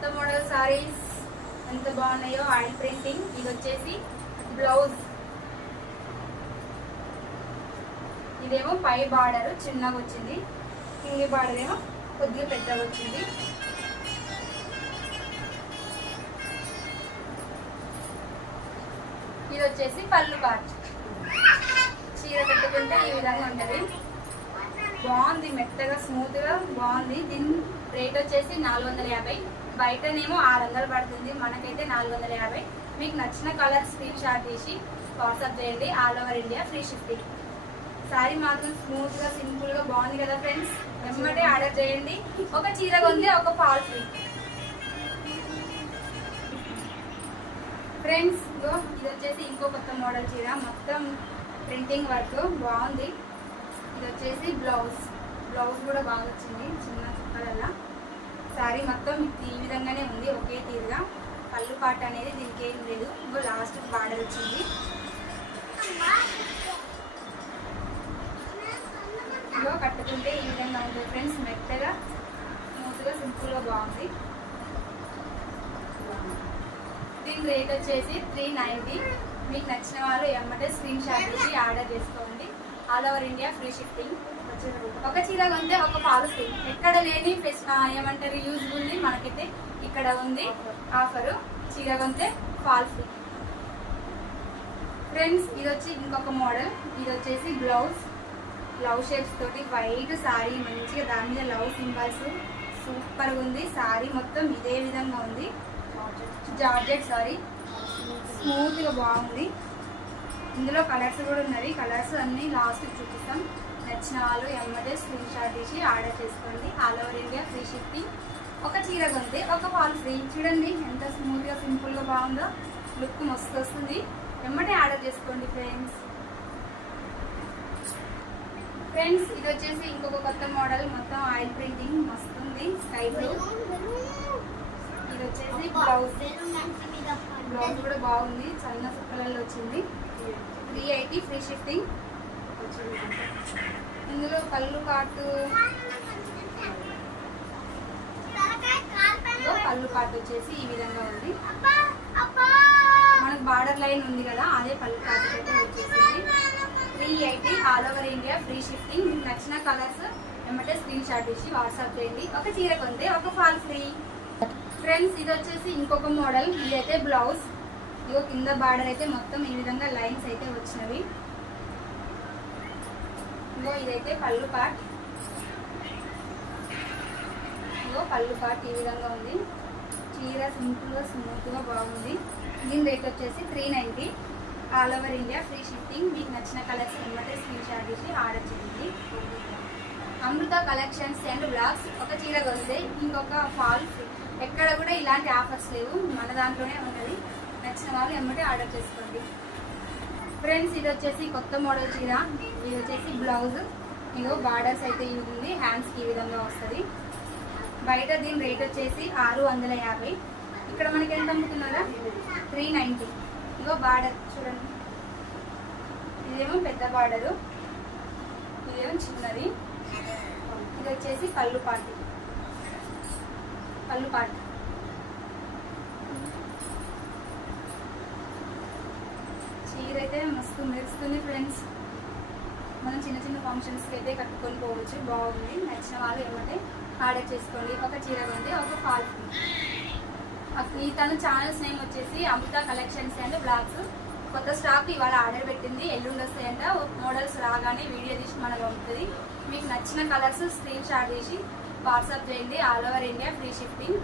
కొత్త మోడల్ సారీస్ ఎంత బాగున్నాయో ఆయిల్ ప్రింటింగ్ ఇది వచ్చేసి బ్లౌజ్ ఇదేమో పై బార్డర్ చిన్నగా వచ్చింది. కింది బార్డర్ ఏమో కొద్దిగా పెద్దగా వచ్చింది. ఇది వచ్చేసి పళ్ళు పార్ట్ చీర కట్టుకుంటే ఈ విధంగా ఉంటుంది. బాగుంది మెత్తగా స్మూత్గా బాగుంది. దీని రేట్ వచ్చేసి నాలుగు వందల యాభై. బయటనేమో ఆరు వందలు పడుతుంది. మనకైతే నాలుగు వందల యాభై. మీకు నచ్చిన కలర్ స్క్రీన్ షాట్ తీసి వాట్సాప్ చేయండి. All over India free shifting sari మాత్రం స్మూత్గా సింపుల్గా బాగుంది కదా ఫ్రెండ్స్ వెంబడే ఆర్డర్ చేయండి. ఒక చీర కొంది ఒక పాల్ ఫ్రీ ఫ్రెండ్స్ ఇది వచ్చేసి ఇంకో కొత్త మోడల్ చీర. మొత్తం ప్రింటింగ్ వర్క్ బాగుంది. ఇది వచ్చేసి బ్లౌజ్. బ్లౌజ్ కూడా బాగా వచ్చింది చిన్న చుక్కలల్లా. శారీ మొత్తం ఈ విధంగానే ఉంది. ఒకే తీరుగా. పళ్ళు పాట అనేది దీనికి ఏం లేదు. ఇంకో లాస్ట్ బార్డర్ వచ్చింది. ఇంకో కట్టుకుంటే ఈ విధంగా ఉంటుంది ఫ్రెండ్స్. మెత్తగా స్మూత్గా సింపుల్గా బాగుంది. దీని రేట్ వచ్చేసి త్రీ నైంటీ మీకు నచ్చిన వాళ్ళు ఎమ్మటే స్క్రీన్ షాట్ తీసి ఆర్డర్ చేసుకోవాలి all over India free shipping. ఒక చీర కొంటే ఒక పాలు ఫ్రీ ఎక్కడ లేని ఫెస్ ఏమంటారు యూజ్ఫుల్ మనకైతే ఇక్కడ ఉంది ఆఫరు చీర కొంటే పాలసీ. ఫ్రీ ఫ్రెండ్స్ ఇది వచ్చి ఇంకొక మోడల్ ఇది వచ్చేసి బ్లౌజ్ లవ్ షేప్స్ తోటి వైట్ సారీ మంచిగా దాని మీద లవ్ సింబల్స్ సూపర్ ఉంది. సారీ మొత్తం ఇదే విధంగా ఉంది. జార్జెట్ సారీ స్మూత్గా బాగుంది. ఇందులో కలర్స్ కూడా ఉన్నవి. కలర్స్ అన్ని లాస్ట్ చూపిస్తాం. నచ్చిన వాళ్ళు ఎమ్మటే స్క్రీన్ షాట్ తీసి ఆర్డర్ చేసుకోండి. All over India free shipping. ఒక చీర కొంటే ఒక పాలు ఫ్రీ. చూడండి ఎంత స్మూత్గా సింపుల్గా బాగుందో. లుక్ మస్తు వస్తుంది. ఎమ్మటే ఆర్డర్ చేసుకోండి ఫ్రెండ్స్. ఫ్రెండ్స్ ఇది వచ్చేసి ఇంకొక కొత్త మోడల్. మొత్తం ఆయిల్ ప్రింటింగ్. మస్తు ఉంది. Sky blue. ఇది వచ్చేసి బ్లౌజ్. బ్లౌజ్ కూడా బాగుంది. చల్ల సుక్కలలో వచ్చింది. త్రీ ఎయిటీ ఫ్రీ షిఫ్టింగ్ ఇందులో కళ్ళు కాటు. పళ్ళు కళ్ళు కాటు వచ్చేసి ఈ విధంగా ఉంది. మనకు బార్డర్ లైన్ ఉంది కదా అదే పళ్ళు కాటు అయితే వచ్చేసింది. Three eighty all over India free shifting మీకు నచ్చిన కలర్స్ ఏమంటే స్క్రీన్ షాట్ ఇచ్చి వాట్సాప్ చేయండి. ఒక చీర కొంటే ఒక ఫాల్ ఫ్రీ ఫ్రెండ్స్ ఇది వచ్చేసి ఇంకొక మోడల్ ఇదైతే బ్లౌజ్ ఇగో కింద బార్డర్ అయితే మొత్తం ఈ విధంగా లైన్స్ అయితే వచ్చినవి. ఇగో ఇదైతే పళ్ళు పాట్ ఇగో పళ్ళు పాట్ ఈ విధంగా ఉంది. చీర సింపుల్గా స్మూత్గా బాగుంది. దీని రేట్ వచ్చేసి three ninety all over India free shifting మీకు నచ్చిన కలర్స్ వెంబటే స్క్రీన్ షాట్ చేసి ఆర్డర్ చేయండి. అమృత కలెక్షన్స్ అండ్ బ్లాగ్స్ ఒక చీర కొంటే ఇంకొక ఫాల్ ఎక్కడ కూడా ఇలాంటి ఆఫర్స్ లేవు. మన దాంట్లోనే ఉన్నది నచ్చిన వాళ్ళు ఎమ్మటే ఆర్డర్ చేసుకోండి. ఫ్రెండ్స్ ఇది వచ్చేసి కొత్త మోడల్ చీర. ఇది వచ్చేసి బ్లౌజ్. ఇదో బార్డర్స్ అయితే ఇది ఉంది. హ్యాండ్స్కి ఈ విధంగా వస్తుంది. బయట దీని రేట్ వచ్చేసి ఆరు వందల యాభై. ఇక్కడ మనకి ఎంత అమ్ముతున్నారా? త్రీ నైంటీ ఇగో బార్డర్ చూడండి. ఇదేమో పెద్ద బార్డరు. ఇదేమో చిన్నది. ఇది వచ్చేసి పళ్ళు పాటి పళ్ళు పాటి చీర అయితే మస్తు మెరుస్తుంది ఫ్రెండ్స్ మనం చిన్న చిన్న ఫంక్షన్స్కి అయితే కట్టుకొని పోవచ్చు. బాగుంది. నచ్చిన వాళ్ళు ఏమంటే ఆర్డర్ చేసుకోండి. ఒక చీర కొంటే ఒక ఫాల్ ఈ తన ఛానల్స్ నేమ్ వచ్చేసి అమృత కలెక్షన్స్ అండ్ బ్లాగ్స్ కొత్త స్టాక్ ఇవాళ ఆర్డర్ పెట్టింది. ఎల్లుండి వస్తాయంట. మోడల్స్ రాగానే వీడియో తీసి మనకు పంపుతుంది. మీకు నచ్చిన కలర్స్ స్క్రీన్ షాట్ చేసి వాట్సాప్ చేయండి. All over India free shifting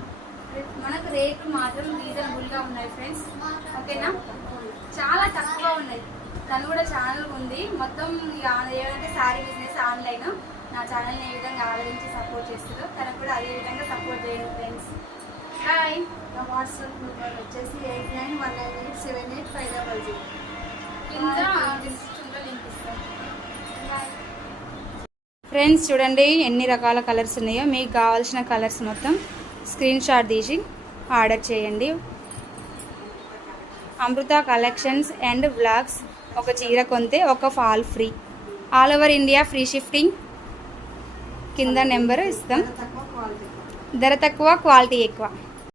మనకు రేట్లు మాత్రం రీజనబుల్గా ఉన్నాయి ఫ్రెండ్స్ ఓకేనా చాలా తక్కువ ఉన్నాయి. తను కూడా ఛానల్ ఉంది. మొత్తం ఇక ఏమంటే శారీ బిజినెస్ ఆన్లైన్ నా ఛానల్ని ఏ విధంగా ఆదరించి సపోర్ట్ చేస్తుందో తనకు కూడా అదే విధంగా సపోర్ట్ చేయండి ఫ్రెండ్స్ బాయ్ నా వాట్సాప్ నెంబర్ వచ్చేసి eight nine one nine eight seven eight five double zero కింద డిస్క్రిప్షన్లో లింక్ ఇస్తాను ఫ్రెండ్స్ చూడండి ఎన్ని రకాల కలర్స్ ఉన్నాయో. మీకు కావాల్సిన కలర్స్ మొత్తం స్క్రీన్ షాట్ తీసి ఆర్డర్ చేయండి. Amrutha collections and vlogs. ఒక చీర కొంతే ఒక fall free. All over India free shifting. కింద నెంబర్ ఇస్తాం. ధర తక్కువ క్వాలిటీ ఎక్కువ.